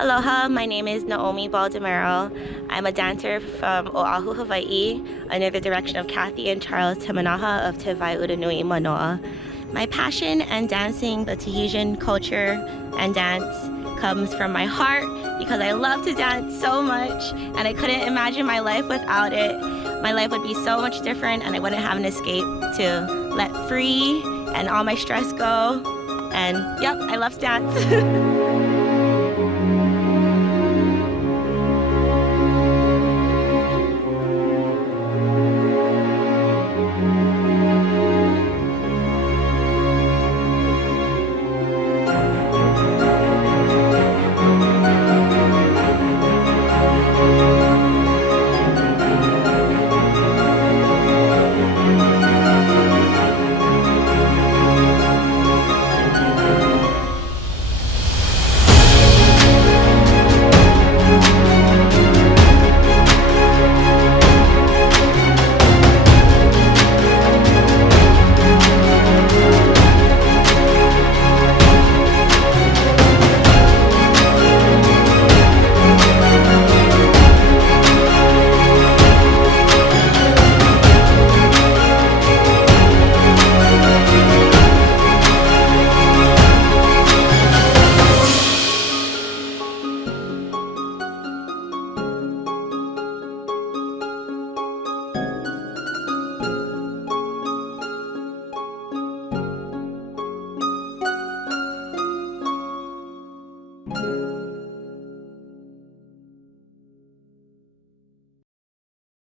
Aloha, my name is Naomi Baldemero. I'm a dancer from Oahu, Hawaii, under the direction of Kathy and Charles Temanaha of Te Waiuranui Manoa. My passion and dancing the Tahitian culture and dance comes from my heart because I love to dance so much and I couldn't imagine my life without it. My life would be so much different and I wouldn't have an escape to let free and all my stress go. And yep, I love to dance.